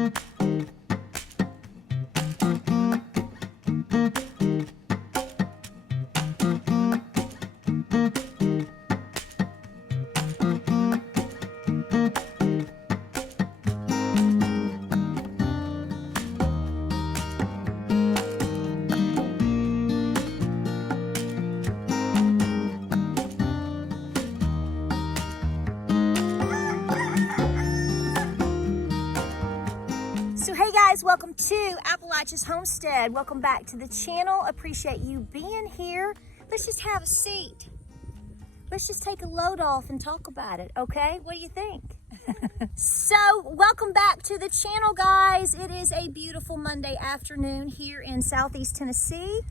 So hey guys, welcome to Appalachia's Homestead. Welcome back to the channel. Appreciate you being here. Let's just have a seat. Let's just take a load off and talk about it, okay? What do you think? So welcome back to the channel, guys. It is a beautiful Monday afternoon here in Southeast Tennessee.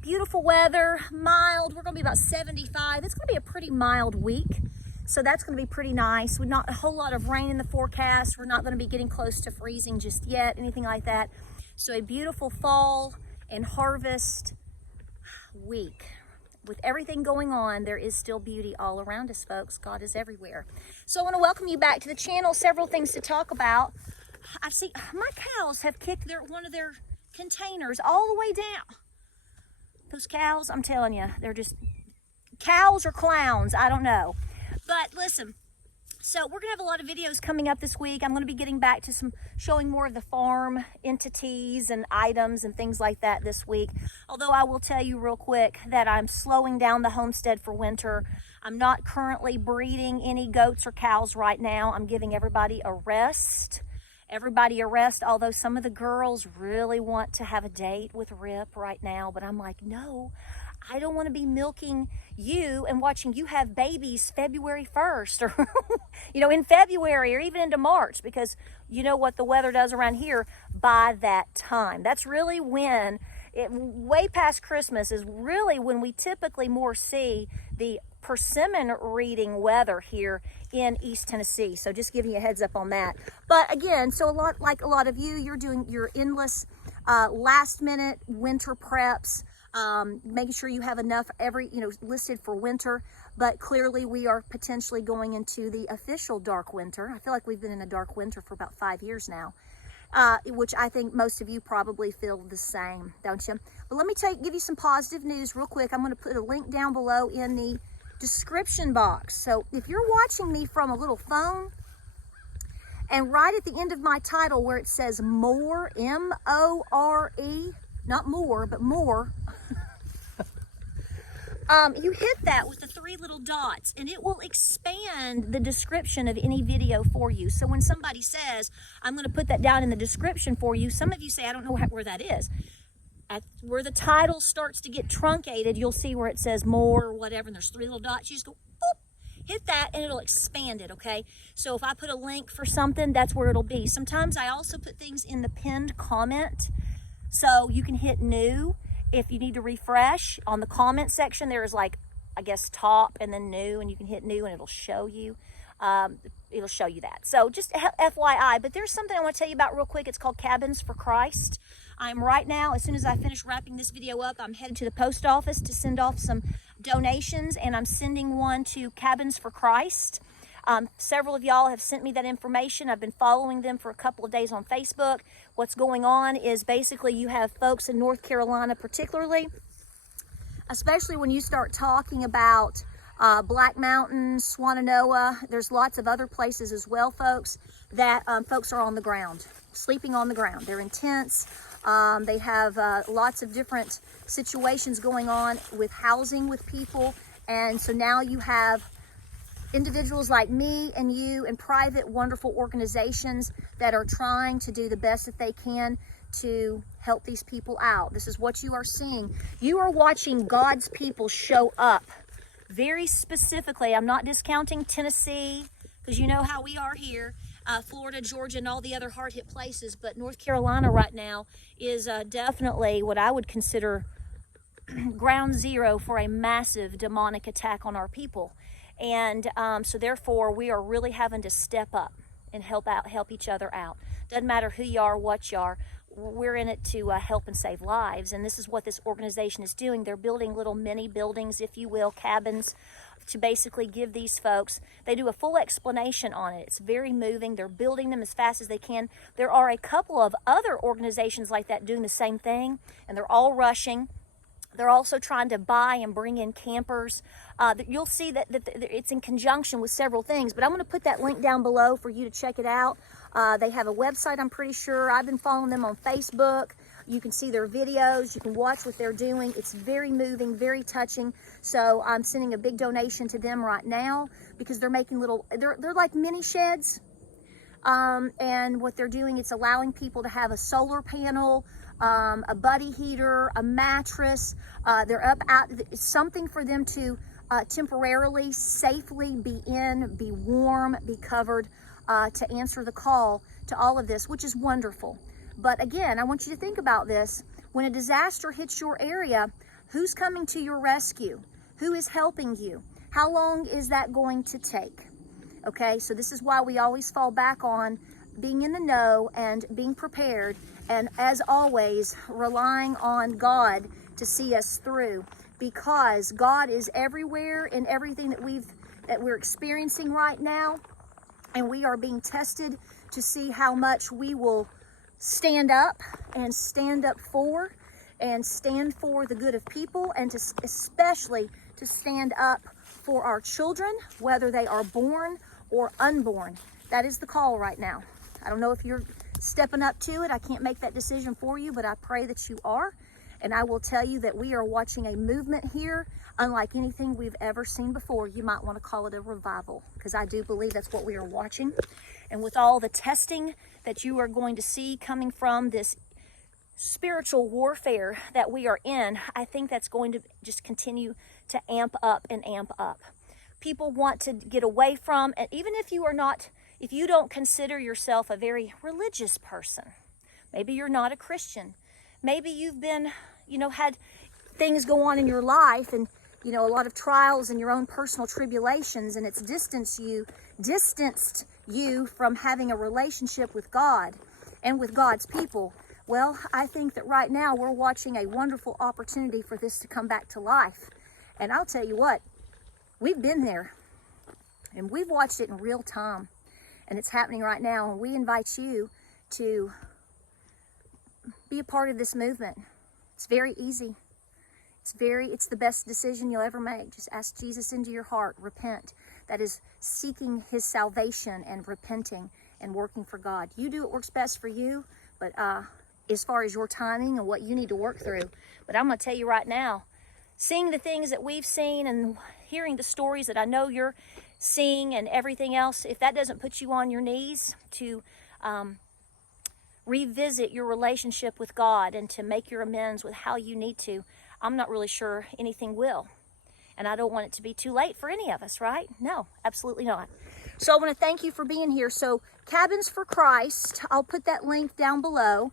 Beautiful weather, mild. We're gonna be about 75. It's gonna be a pretty mild week. So that's going to be pretty nice. With not a whole lot of rain in the forecast. We're not going to be getting close to freezing just yet, anything like that. So a beautiful fall and harvest week. With everything going on, there is still beauty all around us, folks. God is everywhere. So I want to welcome you back to the channel. Several things to talk about. I see my cows have kicked one of their containers all the way down. Those cows, I'm telling you, they're just cows or clowns. I don't know. But listen, so we're going to have a lot of videos coming up this week. I'm going to be getting back to showing more of the farm entities and items and things like that this week. Although I will tell you real quick that I'm slowing down the homestead for winter. I'm not currently breeding any goats or cows right now. I'm giving everybody a rest. Although some of the girls really want to have a date with Rip right now. But I'm like, no. I don't want to be milking you and watching you have babies February 1st or, in February or even into March, because you know what the weather does around here by that time. That's really when, way past Christmas is really when we typically more see the persimmon reading weather here in East Tennessee. So just giving you a heads up on that. But again, so a lot of you, you're doing your endless last minute winter preps. Making sure you have enough listed for winter, but clearly we are potentially going into the official dark winter. I feel like we've been in a dark winter for about 5 years now, which I think most of you probably feel the same, don't you? But let me give you some positive news real quick. I'm going to put a link down below in the description box. So if you're watching me from a little phone, and right at the end of my title where it says more, M-O-R-E, not more, but more, you hit that with the 3 little dots and it will expand the description of any video for you. So when somebody says, I'm going to put that down in the description for you, some of you say, I don't know where that is. Where the title starts to get truncated, you'll see where it says more or whatever, and there's 3 little dots. You just go, boop, hit that and it'll expand it, okay? So if I put a link for something, that's where it'll be. Sometimes I also put things in the pinned comment. So you can hit new if you need to refresh. On the comment section, there's top and then new, and you can hit new and it'll show you. That. So just FYI, but there's something I want to tell you about real quick. It's called Cabins for Christ. I'm right now, as soon as I finish wrapping this video up, I'm headed to the post office to send off some donations, and I'm sending one to Cabins for Christ. Several of y'all have sent me that information. I've been following them for a couple of days on Facebook. What's going on is basically you have folks in North Carolina particularly, especially when you start talking about Black Mountain, Swannanoa. There's lots of other places as well, folks, that folks are on the ground, sleeping on the ground. They're in tents. They have lots of different situations going on with housing with people. And so now you have individuals like me and you and private wonderful organizations that are trying to do the best that they can to help these people out. This is what you are seeing. You are watching God's people show up very specifically. I'm not discounting Tennessee, because you know how we are here, Florida, Georgia, and all the other hard-hit places, but North Carolina right now is definitely what I would consider ground zero for a massive demonic attack on our people. And so therefore we are really having to step up and help each other out. Doesn't matter who you are, what you are, we're in it to help and save lives. And this is what this organization is doing. They're building little mini buildings, if you will, cabins to basically give these folks, they do a full explanation on it. It's very moving. They're building them as fast as they can. There are a couple of other organizations like that doing the same thing, and they're all rushing. They're also trying to buy and bring in campers. You'll see that it's in conjunction with several things, but I'm going to put that link down below for you to check it out. They have a website, I'm pretty sure. I've been following them on Facebook. You can see their videos. You can watch what they're doing. It's very moving, very touching. So I'm sending a big donation to them right now because they're making they're like mini sheds. And what they're doing, it's allowing people to have a solar panel, a buddy heater, a mattress. They're something for them to temporarily, safely be in, be warm, be covered, to answer the call to all of this, which is wonderful. But again, I want you to think about this. When a disaster hits your area, who's coming to your rescue? Who is helping you? How long is that going to take? Okay, so this is why we always fall back on being in the know and being prepared, and as always, relying on God to see us through, because God is everywhere in everything that we're experiencing right now, and we are being tested to see how much we will stand up and stand up for and stand for the good of people, and especially to stand up for our children, whether they are born or unborn. That is the call right now. I don't know if you're stepping up to it. I can't make that decision for you, but I pray that you are. And I will tell you that we are watching a movement here unlike anything we've ever seen before. You might want to call it a revival, because I do believe that's what we are watching. And with all the testing that you are going to see coming from this spiritual warfare that we are in, I think that's going to just continue to amp up and amp up. People want to get away from, and even if you don't consider yourself a very religious person, maybe you're not a Christian, maybe you've been, had things go on in your life, and a lot of trials and your own personal tribulations, and it's distanced you from having a relationship with God and with God's people. Well, I think that right now we're watching a wonderful opportunity for this to come back to life. And I'll tell you what, we've been there, and we've watched it in real time, and it's happening right now. And we invite you to be a part of this movement. It's very easy. It's the best decision you'll ever make. Just ask Jesus into your heart, repent. That is seeking his salvation and repenting and working for God. You do what works best for you, but as far as your timing and what you need to work through. But I'm going to tell you right now, seeing the things that we've seen and hearing the stories that I know you're seeing and everything else, if that doesn't put you on your knees to revisit your relationship with God and to make your amends with how you need to, I'm not really sure anything will. And I don't want it to be too late for any of us, right? No, absolutely not. So I want to thank you for being here. So Cabins for Christ, I'll put that link down below.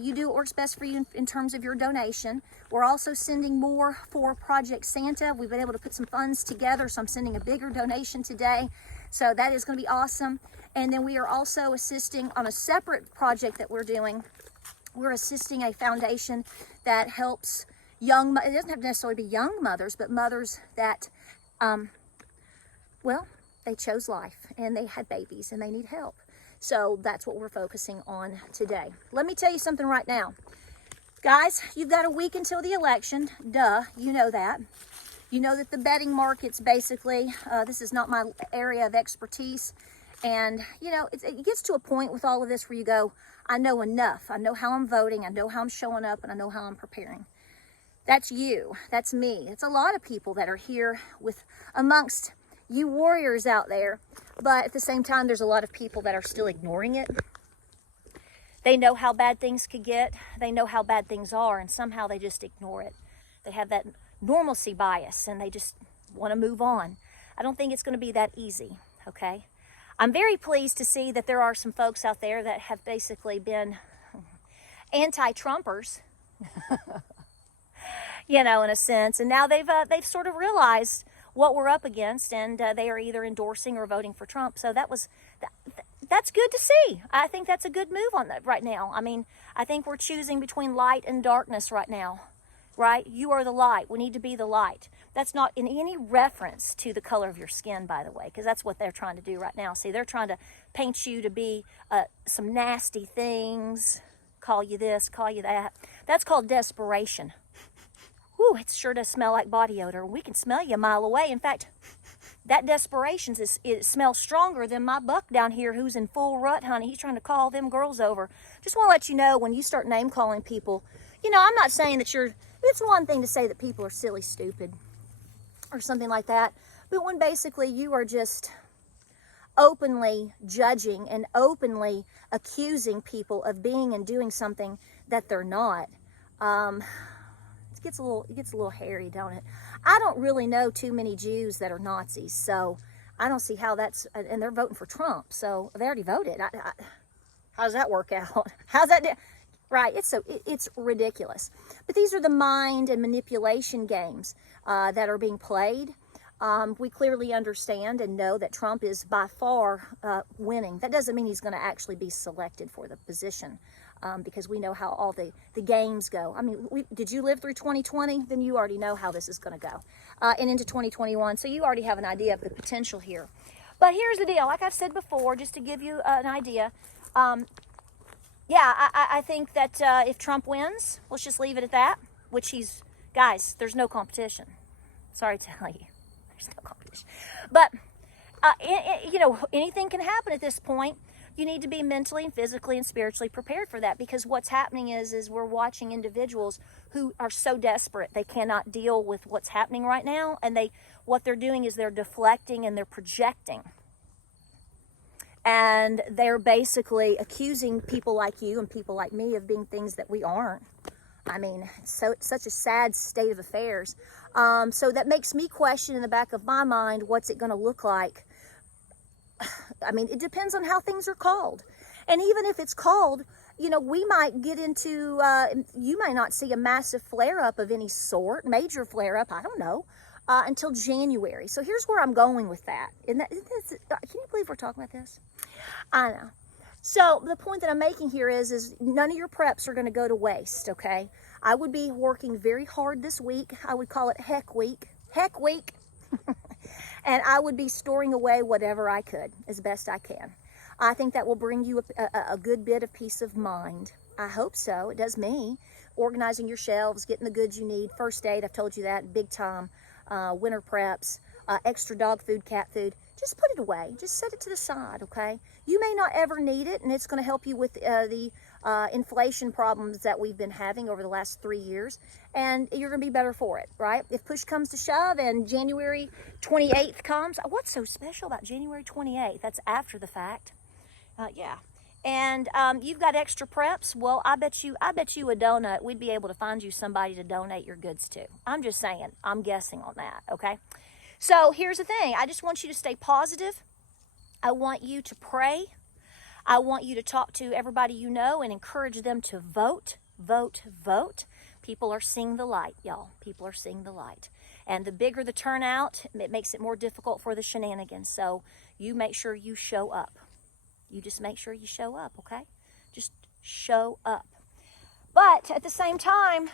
You do what works best for you in terms of your donation. We're also sending more for Project Santa. We've been able to put some funds together, so I'm sending a bigger donation today. So that is going to be awesome. And then we are also assisting on a separate project that we're doing. We're assisting a foundation that helps it doesn't have to necessarily be young mothers, but mothers that, they chose life and they had babies and they need help. So that's what we're focusing on today. Let me tell you something right now. Guys, you've got a week until the election. Duh, you know that. You know that the betting markets basically, this is not my area of expertise. And, it gets to a point with all of this where you go, I know enough. I know how I'm voting. I know how I'm showing up, and I know how I'm preparing. That's you. That's me. It's a lot of people that are here amongst you warriors out there. But at the same time, there's a lot of people that are still ignoring it. They know how bad things could get. They know how bad things are, and somehow they just ignore it. They have that normalcy bias, and they just want to move on. I don't think it's going to be that easy, okay? I'm very pleased to see that there are some folks out there that have basically been anti-Trumpers, in a sense. And now they've sort of realized what we're up against, and they are either endorsing or voting for Trump. So that's good to see. I think that's a good move on that right now. I mean, I think we're choosing between light and darkness right now. right? You are the light. We need to be the light. That's not in any reference to the color of your skin, by the way, because that's what they're trying to do right now. See, they're trying to paint you to be some nasty things, call you this, call you that. That's called desperation. Whew, it sure does smell like body odor. We can smell you a mile away. In fact, that desperation, it smells stronger than my buck down here who's in full rut, honey. He's trying to call them girls over. Just want to let you know, when you start name calling people, you know, I'm not saying that it's one thing to say that people are silly, stupid, or something like that. But when basically you are just openly judging and openly accusing people of being and doing something that they're not, it gets a little hairy, don't it? I don't really know too many Jews that are Nazis, so I don't see how that's, and they're voting for Trump, so they already voted. How does that work out? How's that? Right, it's ridiculous. But these are the mind and manipulation games that are being played. We clearly understand and know that Trump is by far winning. That doesn't mean he's going to actually be selected for the position, because we know how all the games go. I mean, did you live through 2020? Then you already know how this is going to go. And into 2021, so you already have an idea of the potential here. But here's the deal. Like I've said before, just to give you an idea, yeah, I think that if Trump wins, let's just leave it at that, which guys, there's no competition. Sorry to tell you. There's no competition. But, you know, anything can happen at this point. You need to be mentally and physically and spiritually prepared for that, because what's happening is we're watching individuals who are so desperate they cannot deal with what's happening right now, and what they're doing is they're deflecting and they're projecting. And they're basically accusing people like you and people like me of being things that we aren't. I mean, it's such a sad state of affairs. So that makes me question in the back of my mind, what's it going to look like? I mean, it depends on how things are called. And even if it's called, you know, we might get into, you might not see a massive flare-up of any sort, major flare-up, I don't know, until January. So here's where I'm going with that. Can you believe we're talking about this? I know. So the point that I'm making here is none of your preps are going to go to waste, okay? I would be working very hard this week. I would call it heck week. Heck week. And I would be storing away whatever I could as best I can. I think that will bring you a good bit of peace of mind. I hope so. It does me. Organizing your shelves, getting the goods you need. First aid, I've told you that, big time. Winter preps, extra dog food, cat food. Just put it away. Just set it to the side, okay? You may not ever need it, and it's going to help you with the inflation problems that we've been having over the last 3 years, and you're going to be better for it, right? If push comes to shove and January 28th comes, what's so special about January 28th? That's after the fact. Yeah. And you've got extra preps. Well, I bet you a donut, we'd be able to find you somebody to donate your goods to. I'm just saying. I'm guessing on that, okay? So here's the thing. I just want you to stay positive. I want you to pray. I want you to talk to everybody you know and encourage them to vote, vote, vote. People are seeing the light, y'all. People are seeing the light. And the bigger the turnout, it makes it more difficult for the shenanigans. So you make sure you show up. You just make sure you show up, okay? Just show up. But at the same time,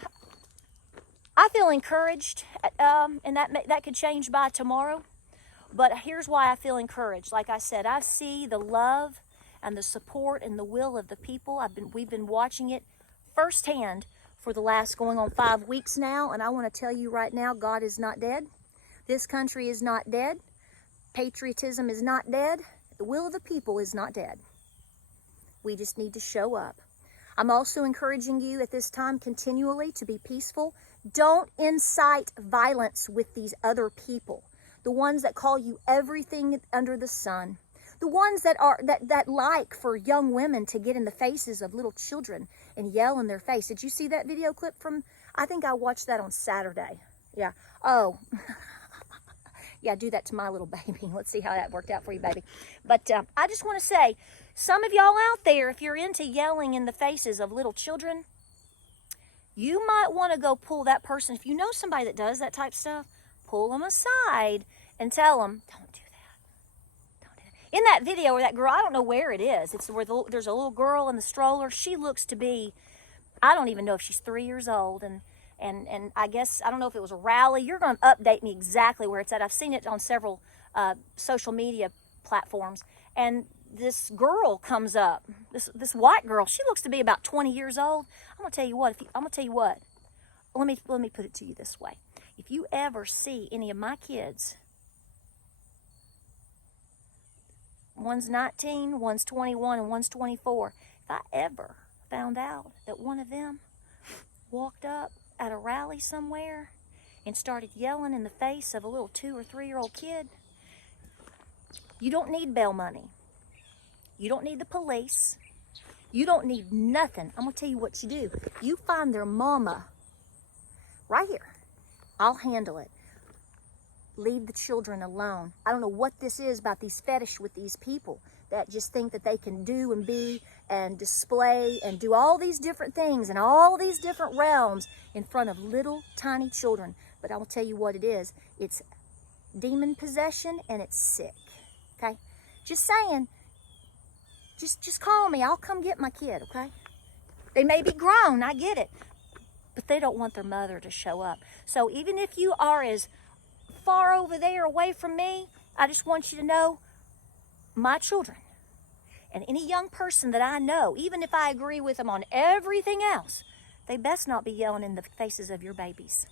I feel encouraged, and that could change by tomorrow. But here's why I feel encouraged. Like I said, I see the love and the support and the will of the people. We've been watching it firsthand for the last going on 5 weeks now, and I want to tell you right now, God is not dead. This country is not dead. Patriotism is not dead. The will of the people is not dead. We just need to show up. I'm also encouraging you at this time continually to be peaceful. Don't incite violence with these other people. The ones that call you everything under the sun. The ones that like for young women to get in the faces of little children and yell in their face. Did you see that video clip from, I think I watched that on Saturday. Yeah. Oh, yeah, do that to my little baby. Let's see how that worked out for you, baby. But I just want to say, some of y'all out there, if you're into yelling in the faces of little children, you might want to go pull that person. If you know somebody that does that type of stuff, pull them aside and tell them, don't do that. Don't do that. In that video where that girl, I don't know where it is. It's where there's a little girl in the stroller. She looks to be, I don't even know if she's 3 years old. And And I guess, I don't know if it was a rally. You're going to update me exactly where it's at. I've seen it on several social media platforms. And this girl comes up, this white girl. She looks to be about 20 years old. I'm going to tell you what. Let me put it to you this way. If you ever see any of my kids, one's 19, one's 21, and one's 24, if I ever found out that one of them walked up at a rally somewhere and started yelling in the face of a little 2 or 3-year-old kid, you don't need bail money. You don't need the police. You don't need nothing. I'm going to tell you what you do. You find their mama right here. I'll handle it. Leave the children alone. I don't know what this is about these fetish with these people that just think that they can do and be and display and do all these different things in all these different realms in front of little tiny children. But I will tell you what it is. It's demon possession, and it's sick. Okay? Just saying. Just call me. I'll come get my kid, okay? They may be grown, I get it. But they don't want their mother to show up. So even if you are as far over there away from me, I just want you to know my children and any young person that I know, even if I agree with them on everything else, they best not be yelling in the faces of your babies.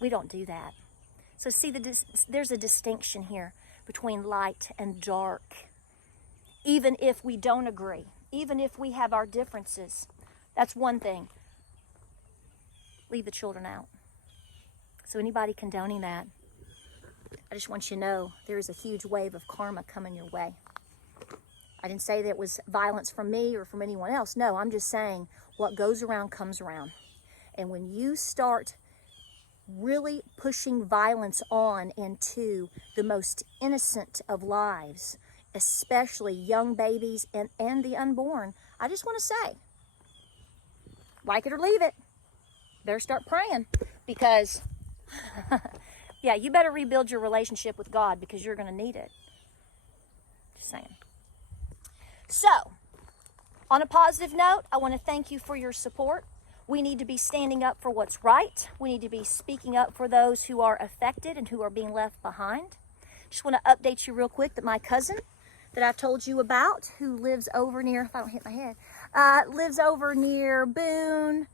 We don't do that. So see, there's a distinction here between light and dark. Even if we don't agree, even if we have our differences, that's one thing. Leave the children out. So anybody condoning that, I just want you to know there is a huge wave of karma coming your way. I didn't say that it was violence from me or from anyone else. No, I'm just saying what goes around comes around. And when you start really pushing violence on into the most innocent of lives, especially young babies and the unborn, I just want to say, like it or leave it. Better start praying, because yeah, you better rebuild your relationship with God, because you're going to need it. Just saying. So, on a positive note, I want to thank you for your support. We need to be standing up for what's right. We need to be speaking up for those who are affected and who are being left behind. Just want to update you real quick that my cousin that I've told you about, who lives over near, if I don't hit my head, lives over near Boone,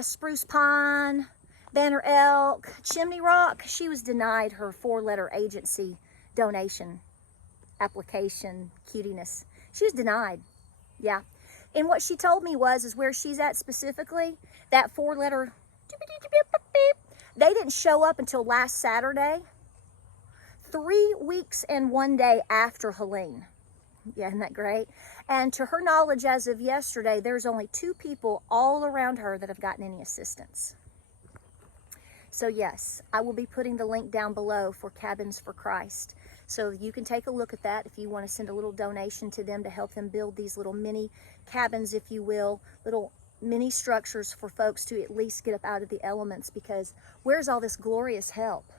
Spruce Pine, Banner Elk, Chimney Rock. She was denied her 4-letter agency donation application cutiness. She was denied. Yeah. And what she told me is where she's at specifically, that 4-letter, they didn't show up until last Saturday, 3 weeks and 1 day after Helene. Yeah, isn't that great? And to her knowledge, as of yesterday, there's only 2 people all around her that have gotten any assistance. So yes, I will be putting the link down below for Cabins for Christ. So you can take a look at that if you want to send a little donation to them to help them build these little mini cabins, if you will, little mini structures for folks to at least get up out of the elements, because where's all this glorious help?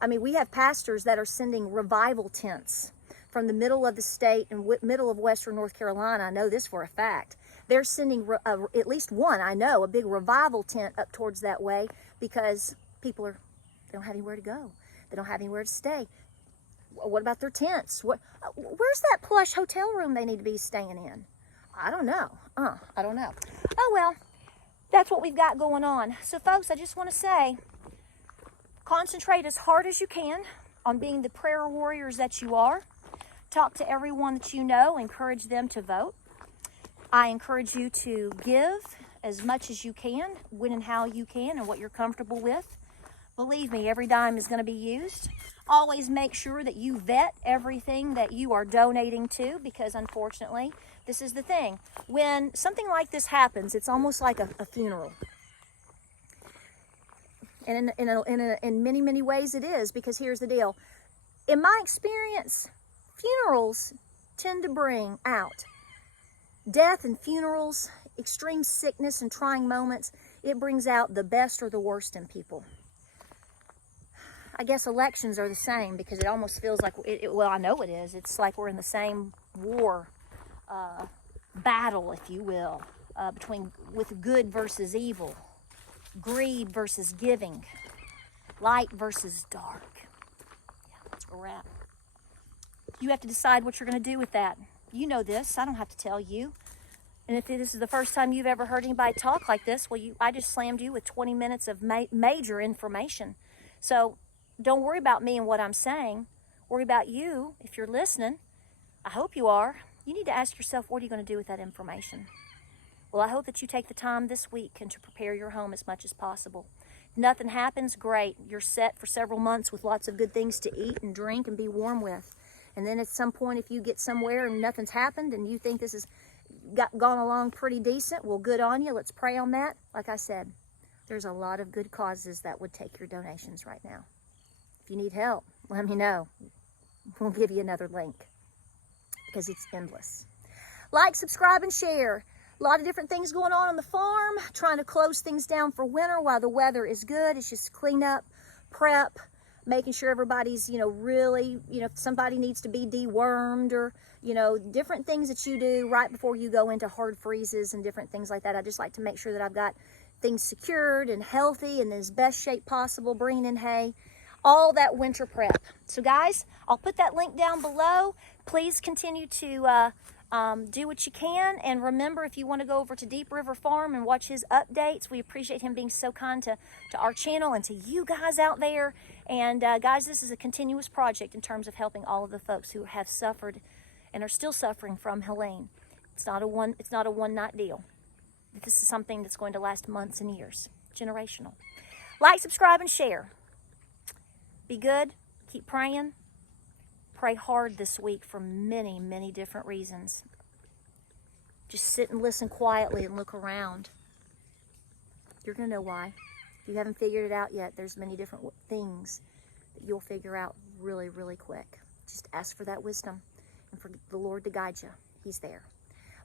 I mean, we have pastors that are sending revival tents from the middle of the state and middle of western North Carolina. I know this for a fact. They're sending at least one, I know, a big revival tent up towards that way, because people they don't have anywhere to go. They don't have anywhere to stay. What about their tents? Where's that plush hotel room they need to be staying in? I don't know. I don't know. Oh, well, that's what we've got going on. So, folks, I just want to say, concentrate as hard as you can on being the prayer warriors that you are. Talk to everyone that you know. Encourage them to vote. I encourage you to give as much as you can, when and how you can, and what you're comfortable with. Believe me, every dime is going to be used. Always make sure that you vet everything that you are donating to, because unfortunately, this is the thing. When something like this happens, it's almost like a funeral. And in many, many ways it is, because here's the deal. In my experience, funerals tend to bring out death, and funerals, extreme sickness and trying moments. It brings out the best or the worst in people. I guess elections are the same, because it almost feels like, well, I know it is. It's like we're in the same war, battle, if you will, with good versus evil. greed versus giving, light versus dark. Yeah, that's where we're at. You have to decide what you're going to do with that. You know this. I don't have to tell you. And if this is the first time you've ever heard anybody talk like this, well, I just slammed you with 20 minutes of major information. So don't worry about me and what I'm saying. Worry about you if you're listening. I hope you are. You need to ask yourself, what are you going to do with that information? Well, I hope that you take the time this week and to prepare your home as much as possible. If nothing happens, great. You're set for several months with lots of good things to eat and drink and be warm with. And then at some point, if you get somewhere and nothing's happened and you think this has gone along pretty decent, well, good on you. Let's pray on that. Like I said, there's a lot of good causes that would take your donations right now. If you need help, let me know. We'll give you another link because it's endless. Like, subscribe, and share. A lot of different things going on the farm, trying to close things down for winter while the weather is good. It's just clean up, prep, making sure everybody's, really, if somebody needs to be dewormed or, different things that you do right before you go into hard freezes and different things like that. I just like to make sure that I've got things secured and healthy and in as best shape possible, bringing in hay, all that winter prep. So guys, I'll put that link down below. Please continue to do what you can. And remember, if you want to go over to Deep River Farm and watch his updates, we appreciate him being so kind to our channel and to you guys out there. And guys, this is a continuous project in terms of helping all of the folks who have suffered and are still suffering from Helene. It's not a one-night deal. This is something that's going to last months and years, generational. Like, subscribe, and share. Be good. Keep praying. Pray hard this week for many, many different reasons. Just sit and listen quietly and look around. You're going to know why. If you haven't figured it out yet, there's many different things that you'll figure out really, really quick. Just ask for that wisdom and for the Lord to guide you. He's there.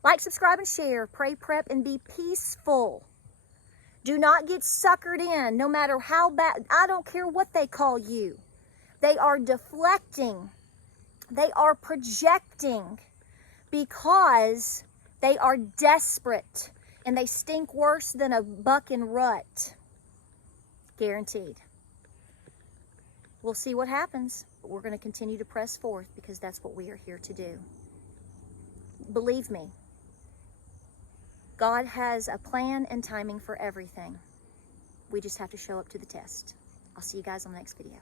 Like, subscribe, and share. Pray, prep, and be peaceful. Do not get suckered in, no matter how bad. I don't care what they call you. They are deflecting. They are projecting because they are desperate and they stink worse than a buck in rut. Guaranteed. We'll see what happens, but we're going to continue to press forth because that's what we are here to do. Believe me, God has a plan and timing for everything. We just have to show up to the test. I'll see you guys on the next video.